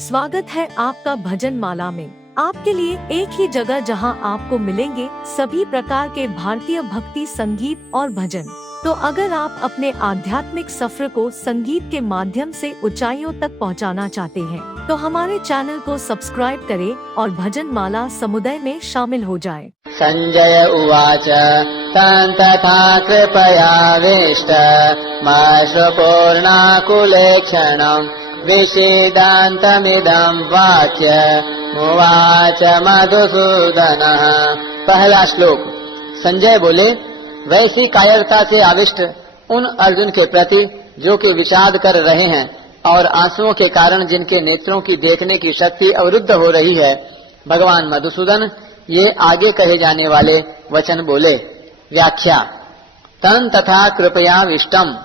स्वागत है आपका भजन माला में। आपके लिए एक ही जगह जहां आपको मिलेंगे सभी प्रकार के भारतीय भक्ति संगीत और भजन। तो अगर आप अपने आध्यात्मिक सफर को संगीत के माध्यम से ऊंचाइयों तक पहुंचाना चाहते हैं, तो हमारे चैनल को सब्सक्राइब करें और भजन माला समुदाय में शामिल हो जाएं। संजय उवाच तं तथा कृपयाविष्ट माश्रुपूर्णाकुलेक्षणम् विषीदान्तमिदं वाक्यमुवाच मधुसूदनः। पहला श्लोक। संजय बोले, वैसी कायरता से आविष्ट उन अर्जुन के प्रति जो कि विषाद कर रहे हैं और आंसुओं के कारण जिनके नेत्रों की देखने की शक्ति अवरुद्ध हो रही है, भगवान मधुसूदन ये आगे कहे जाने वाले वचन बोले। व्याख्या। तं तथा कृपयाविष्टम।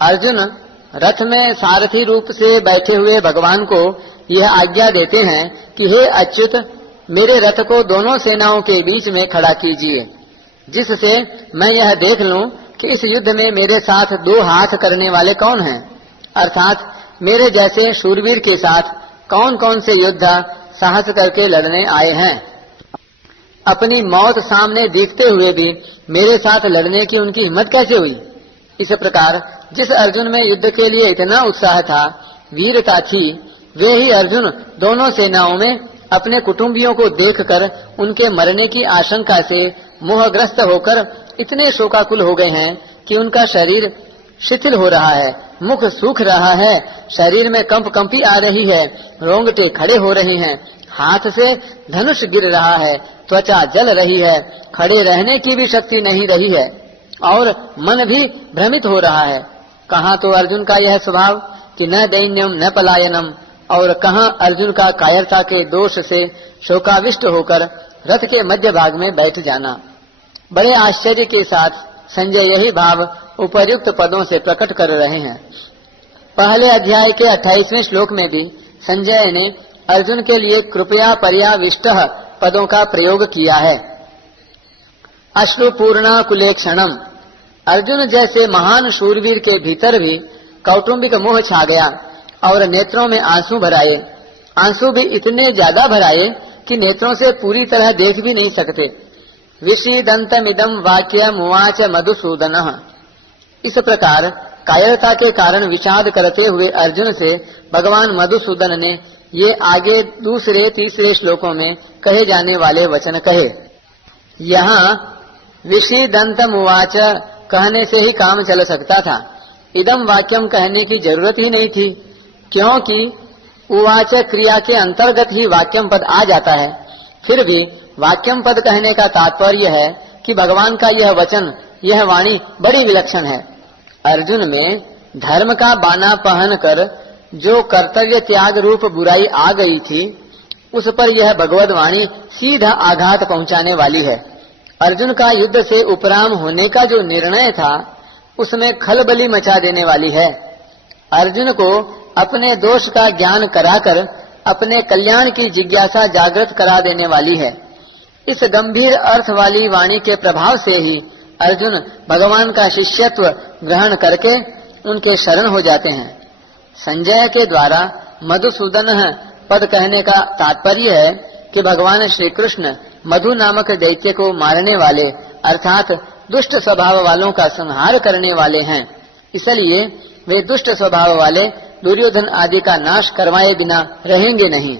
अर्जुन रथ में सारथी रूप से बैठे हुए भगवान को यह आज्ञा देते हैं कि हे अच्युत, मेरे रथ को दोनों सेनाओं के बीच में खड़ा कीजिए, जिससे मैं यह देख लूं कि इस युद्ध में मेरे साथ दो हाथ करने वाले कौन हैं, अर्थात मेरे जैसे शूरवीर के साथ कौन कौन से योद्धा साहस करके लड़ने आए हैं। अपनी मौत सामने देखते हुए भी मेरे साथ लड़ने की उनकी हिम्मत कैसे हुई। इस प्रकार जिस अर्जुन में युद्ध के लिए इतना उत्साह था, वीरता थी, वे ही अर्जुन दोनों सेनाओं में अपने कुटुंबियों को देखकर उनके मरने की आशंका से मोहग्रस्त होकर इतने शोकाकुल हो गए हैं कि उनका शरीर शिथिल हो रहा है, मुख सूख रहा है, शरीर में कंपी आ रही है, रोंगटे खड़े हो रहे हैं, हाथ से धनुष गिर रहा है, त्वचा जल रही है, खड़े रहने की भी शक्ति नहीं रही है और मन भी भ्रमित हो रहा है। कहाँ तो अर्जुन का यह स्वभाव कि न दैन्यम न पलायनम, और कहाँ अर्जुन का कायरता के दोष से शोकाविष्ट होकर रथ के मध्य भाग में बैठ जाना। बड़े आश्चर्य के साथ संजय यही भाव उपर्युक्त पदों से प्रकट कर रहे हैं। पहले अध्याय के 28वें श्लोक में भी संजय ने अर्जुन के लिए कृपया पर्याविष्टः पदों का प्रयोग किया है। अश्रुपूर्णा कुलेक्षणम। अर्जुन जैसे महान शूरवीर के भीतर भी कौटुंबिक मोह छा गया और नेत्रों में आंसू भराए। आंसू भी इतने ज्यादा भराए कि नेत्रों से पूरी तरह देख भी नहीं सकते। विषीदन्तमिदं वाक्यमुवाच मधुसूदनः। इस प्रकार कायरता के कारण विषाद करते हुए अर्जुन से भगवान मधुसूदन ने ये आगे दूसरे तीसरे श्लोकों में कहे जाने वाले वचन कहे। यहाँ विषीदन्तमुवाच कहने से ही काम चल सकता था, इदम वाक्यम कहने की जरूरत ही नहीं थी, क्योंकि उवाच क्रिया के अंतर्गत ही वाक्यम पद आ जाता है। फिर भी वाक्यम पद कहने का तात्पर्य है कि भगवान का यह वचन, यह वाणी बड़ी विलक्षण है। अर्जुन में धर्म का बाना पहन कर जो कर्तव्य त्याग रूप बुराई आ गई थी, उस पर यह भगवद वाणी सीधा आघात पहुंचाने वाली है। अर्जुन का युद्ध से उपराम होने का जो निर्णय था, उसमें खलबली मचा देने वाली है। अर्जुन को अपने दोष का ज्ञान कराकर अपने कल्याण की जिज्ञासा जागृत करा देने वाली है। इस गंभीर अर्थ वाली वाणी के प्रभाव से ही अर्जुन भगवान का शिष्यत्व ग्रहण करके उनके शरण हो जाते हैं। संजय के द्वारा मधुसूदन पद कहने का तात्पर्य है कि भगवान श्री कृष्ण मधु नामक दैत्य को मारने वाले अर्थात दुष्ट स्वभाव वालों का संहार करने वाले हैं। इसलिए वे दुष्ट स्वभाव वाले दुर्योधन आदि का नाश करवाए बिना रहेंगे नहीं।